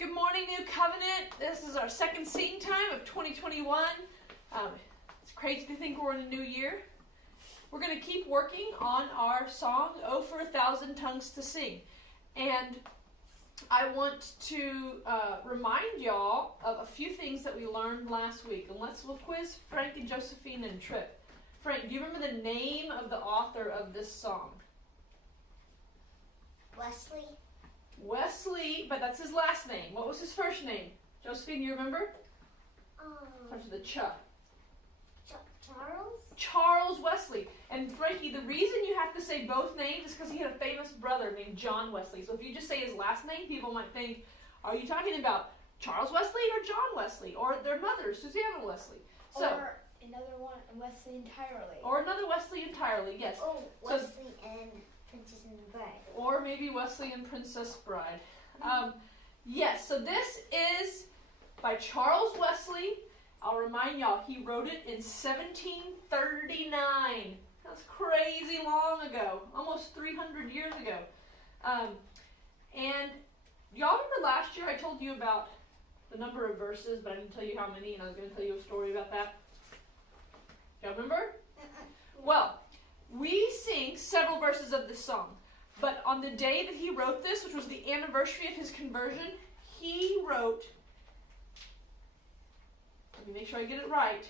Good morning, New Covenant. This is our second sing time of 2021. It's crazy to think we're in a new year. We're going to keep working on our song, Oh for a Thousand Tongues to Sing. And I want to remind y'all of a few things that we learned last week. And we'll quiz Frank and Josephine and Tripp. Frank, do you remember the name of the author of this song? Wesley, but that's his last name. What was his first name? Josephine, do you remember? Starts with a Ch. Charles? Charles Wesley. And Frankie, the reason you have to say both names is because he had a famous brother named John Wesley. So if you just say his last name, people might think, are you talking about Charles Wesley or John Wesley? Or their mother, Susanna Wesley. Or another one, Wesley entirely. Or another Wesley entirely, yes. Oh, Wesley and Princess and Bride. Or maybe Wesley and Princess Bride. Yes, so this is by Charles Wesley. I'll remind y'all, he wrote it in 1739. That's crazy long ago. Almost 300 years ago. And y'all remember last year I told you about the number of verses, but I didn't tell you how many, and I was going to tell you a story about that. Y'all remember? Well, we sing several verses of this song, but on the day that he wrote this, which was the anniversary of his conversion, he wrote, let me make sure I get it right,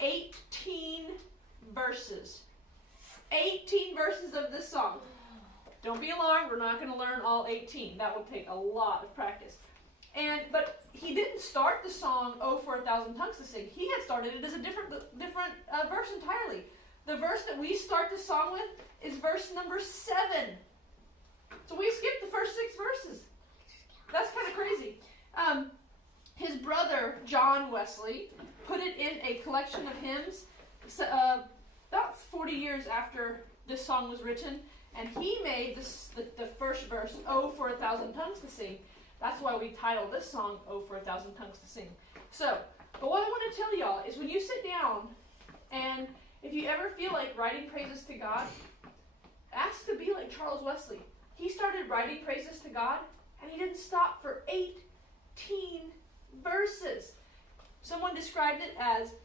18 verses. 18 verses of this song. Don't be alarmed, we're not going to learn all 18. That would take a lot of practice. But he didn't start the song, Oh for a Thousand Tongues to Sing. He had started it as a different verse entirely. The verse that we start the song with is verse number 7. So we skipped the first 6 verses. That's kind of crazy. His brother, John Wesley, put it in a collection of hymns about 40 years after this song was written. And he made the first verse, Oh for a Thousand Tongues to Sing. That's why we titled this song, Oh for a Thousand Tongues to Sing. But what I want to tell y'all is when you sit down and if you ever feel like writing praises to God, ask to be like Charles Wesley. He started writing praises to God, and he didn't stop for 18 verses. Someone described it as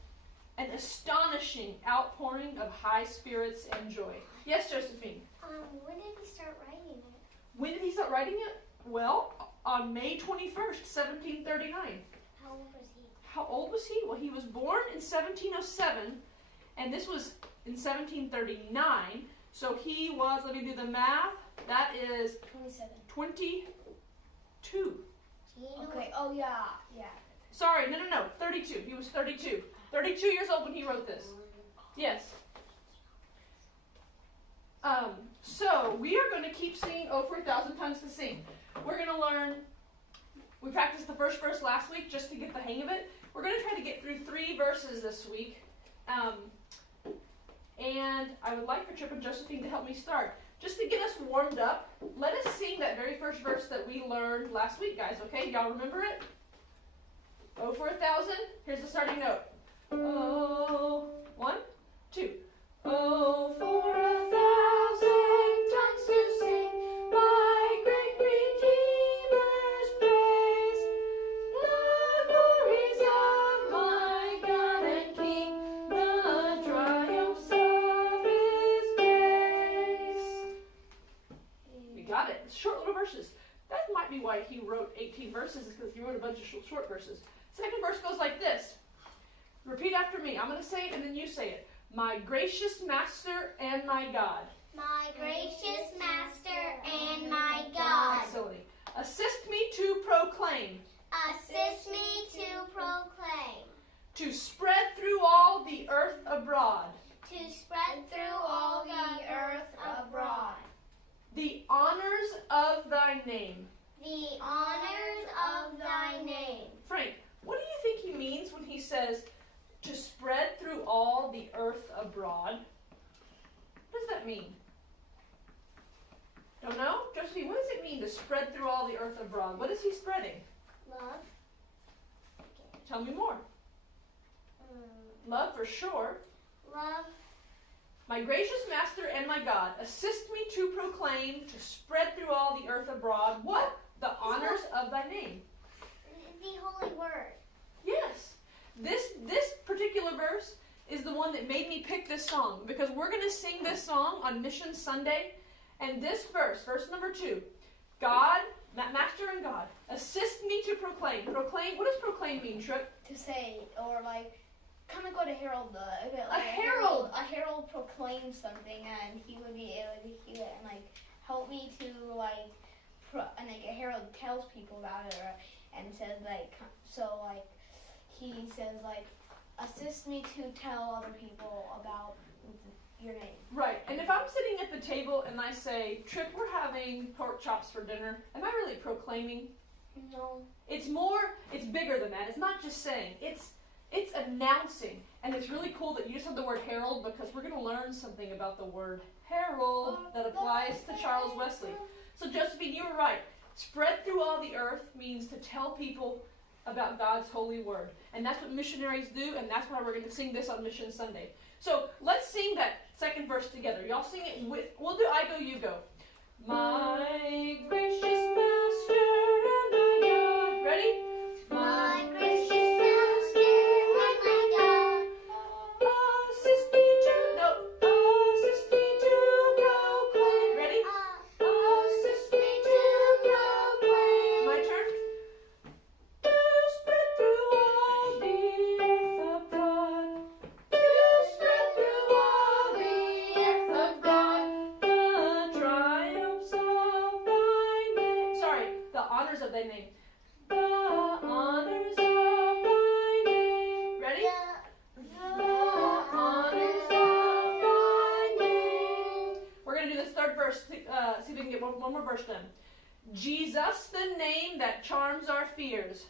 an astonishing outpouring of high spirits and joy. Yes, Josephine? When did he start writing it? When did he start writing it? Well, on May 21st, 1739. How old was he? How old was he? Well, he was born in 1707. And this was in 1739, so he was, let me do the math, that is 27. 22. Okay, oh yeah. Sorry, no, 32. He was 32. 32 years old when he wrote this. Yes. So we are going to keep singing Oh for a Thousand Tongues to Sing. We're going to learn, we practiced the first verse last week just to get the hang of it. We're going to try to get through 3 verses this week. And I would like for Tripp and Josephine to help me start. Just to get us warmed up, let us sing that very first verse that we learned last week, guys, okay? Y'all remember it? Oh for a thousand. Here's the starting note. Oh, 1, 2. Oh for a thousand tongues to sing my great Redeemer's praise. The glories of my God and King, the triumphs of His grace. We got it. It's short little verses. That might be why he wrote 18 verses, is because he wrote a bunch of short verses. Second verse goes like this. Repeat after me. I'm going to say it and then you say it. My gracious Master and my God. My gracious Master and my God. Facility. Assist me to proclaim. Assist me to proclaim. To spread through all the earth abroad. To spread through all the earth abroad. The honors of thy name. The honors of thy name. Frank, what do you think he means when he says to spread through all the earth abroad? What does that mean? Don't know? Josephine, what does it mean to spread through all the earth abroad? What is he spreading? Love. Tell me more. Love for sure. Love. My gracious Master and my God, assist me to proclaim, to spread through all the earth abroad, what? the honors of thy name. The holy word. Yes. This particular verse is the one that made me pick this song, because we're going to sing this song on Mission Sunday. And this verse number 2, God, Master and God, assist me to proclaim. Proclaim, what does proclaim mean, Trip? To say, or like, kind of go to herald. A herald. A herald proclaims something, and he would be able to hear it and like help me to like, and like a herald tells people about it, and says like, so like, he says like, assist me to tell other people about your name. Right. And if I'm sitting at the table and I say, Trip, we're having pork chops for dinner, am I really proclaiming? No. It's bigger than that. It's not just saying. It's announcing. And it's really cool that you just have the word herald, because we're going to learn something about the word herald that applies to Charles Wesley. So Josephine, you were right. Spread through all the earth means to tell people about God's holy word. And that's what missionaries do, and that's why we're going to sing this on Mission Sunday. So let's sing that second verse together. Y'all sing it with, we'll do I Go, You Go. My gracious Master and my God. Ready? My gracious Master and my God. Assist me to proclaim. Ready? Assist me to proclaim. My turn. To spread through all the earth of God. To spread through all the earth Of God, the triumphs of thy name. Sorry, the honors of thy name. The honors of thy name. Ready? The honors of thy name. We're going to do this third verse. See if we can get one more verse done. Jesus, the name that charms our fears.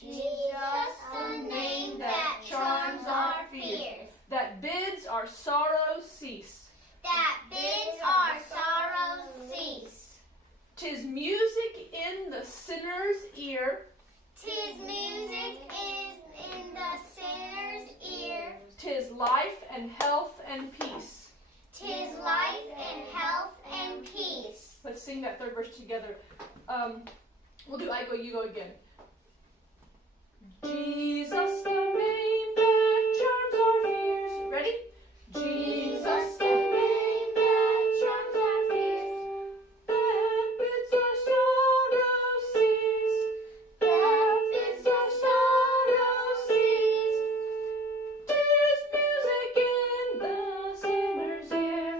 Jesus, the name that charms our fears, That bids our sorrows cease. that bids our sorrows cease. 'Tis music in the sinner's ear. 'Tis music is in the sinner's ear. 'Tis life and health and peace. 'Tis life and health and peace. Let's sing that third verse together. We'll do I Go, You Go again. Jesus, the name that charms our fears. Ready? Jesus, the name that charms our fears. That bids our sorrows cease. That bids our sorrows cease. 'Tis music in the sinner's ear.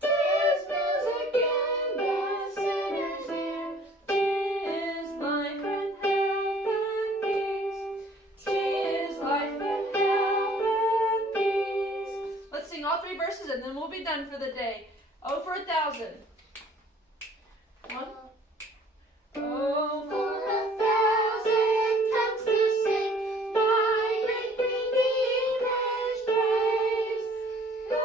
'Tis music in the sinner's ear. 'Tis life and health and peace. 'Tis life and health and peace. Let's sing all 3 verses and then we'll be done for the day. Oh, for 1,000. 1. Oh, for 1,000 tongues to sing my great Redeemer's praise. The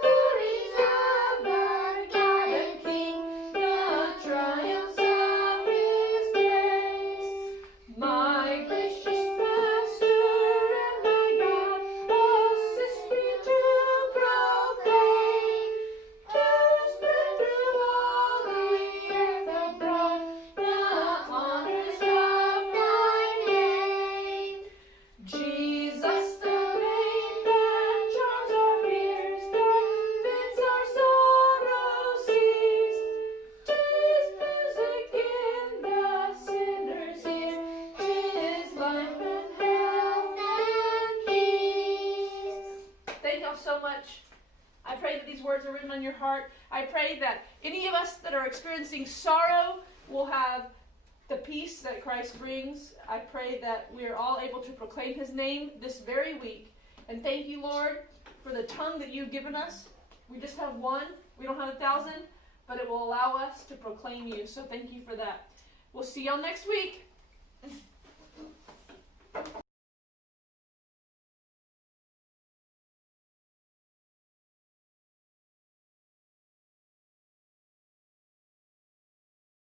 glories of our God and King, the triumphs of His grace. My gracious Master and my God, assist me to proclaim. To spread through all the earth abroad the honors of thy name. Jesus, the name that charms our fears, that bids our sorrows cease. 'Tis music in the sinner's ear. 'Tis life and health and peace. Thank y'all so much. I pray that these words are written on your heart. I pray that any of us that are experiencing sorrow will have the peace that Christ brings. I pray that we are all able to proclaim His name this very week. And thank you, Lord, for the tongue that you've given us. We just have one. We don't have 1,000, but it will allow us to proclaim you. So thank you for that. We'll see y'all next week.